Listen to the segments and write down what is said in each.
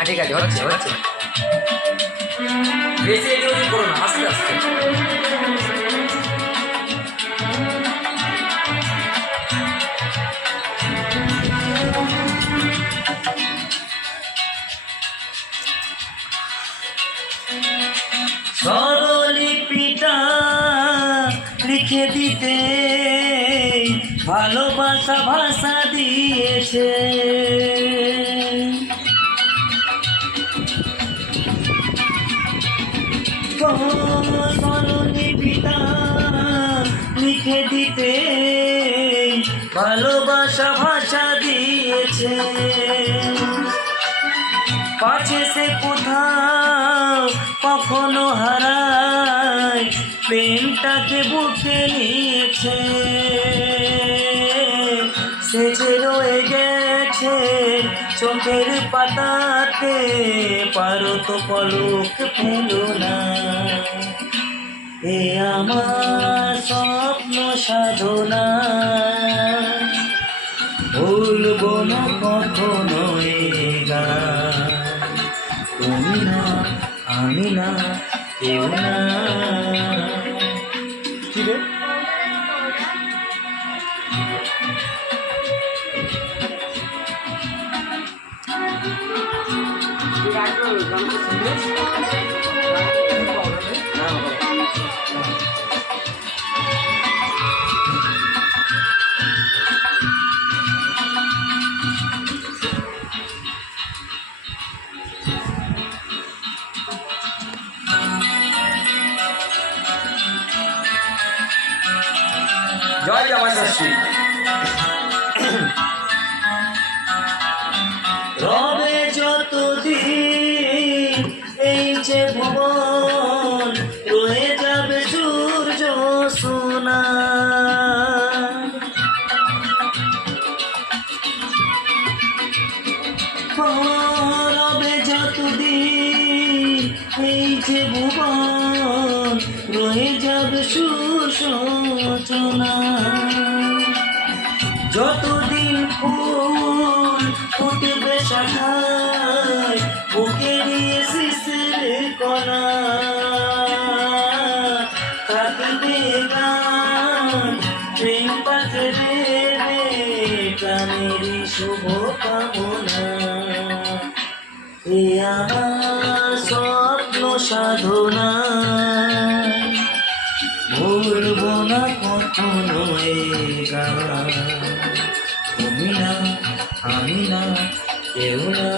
হ্যাঁ ঠিক আছে, হচ্ছে হচ্ছে। বেশি এগিয়ে করো না, আস্তে আস্তে। স্বরলিপিটা লিখে দিতে ভালোবাসা ভাষা দিয়েছে। স্বরলিপিটা লিখে দিতে ভালোবাসা ভাষা দিয়েছে। পাছে সে কোথাও কখনো হারায়, প্রেমটাকে বুকে নিয়েছে। সে যে রয়ে গেছে চোখের পাতাতে, পারো তো পলক ফেলো না। এ আমার স্বপ্ন সাধনা, ভুলবো না কখনো এ গান। তুমি না, আমি না, কেউ না। কি রে? জয় জামাই ষষ্ঠী। রবে যতদিন এই যে ভুবন, রয়ে যাবে সূর্য সোনা। রবে যতদিন এই যে ভুবন, রয়ে যাবে সুসূচনা। যতদিন ফুল ফুটবে শাখায়, বুকে নিয়ে শিশির কণা। থাকবে গান প্রেম পাতে দেবে প্রাণেরই শুভ কামনা। এ আমার স্বপ্ন সাধনা, ভুলবো না কখনো এ গান। তুমি না, আমি না, কেউ না।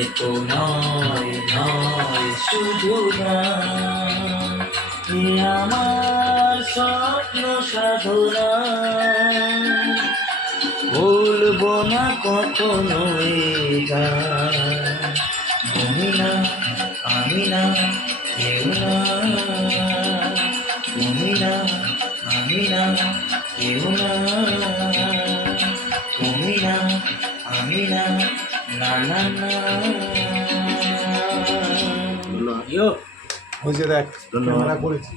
এ তো নয় নয় শুধু গান। এ আমার স্বপ্ন সাধনা, ভুলবো না কখনো এ গান। তুমি না, আমি না, কেউ না। তুমি না, আমি না, কেউ না। তুমি না, আমি না, না না না। হয়েছে দেখ, ক্যামেরা করেছি।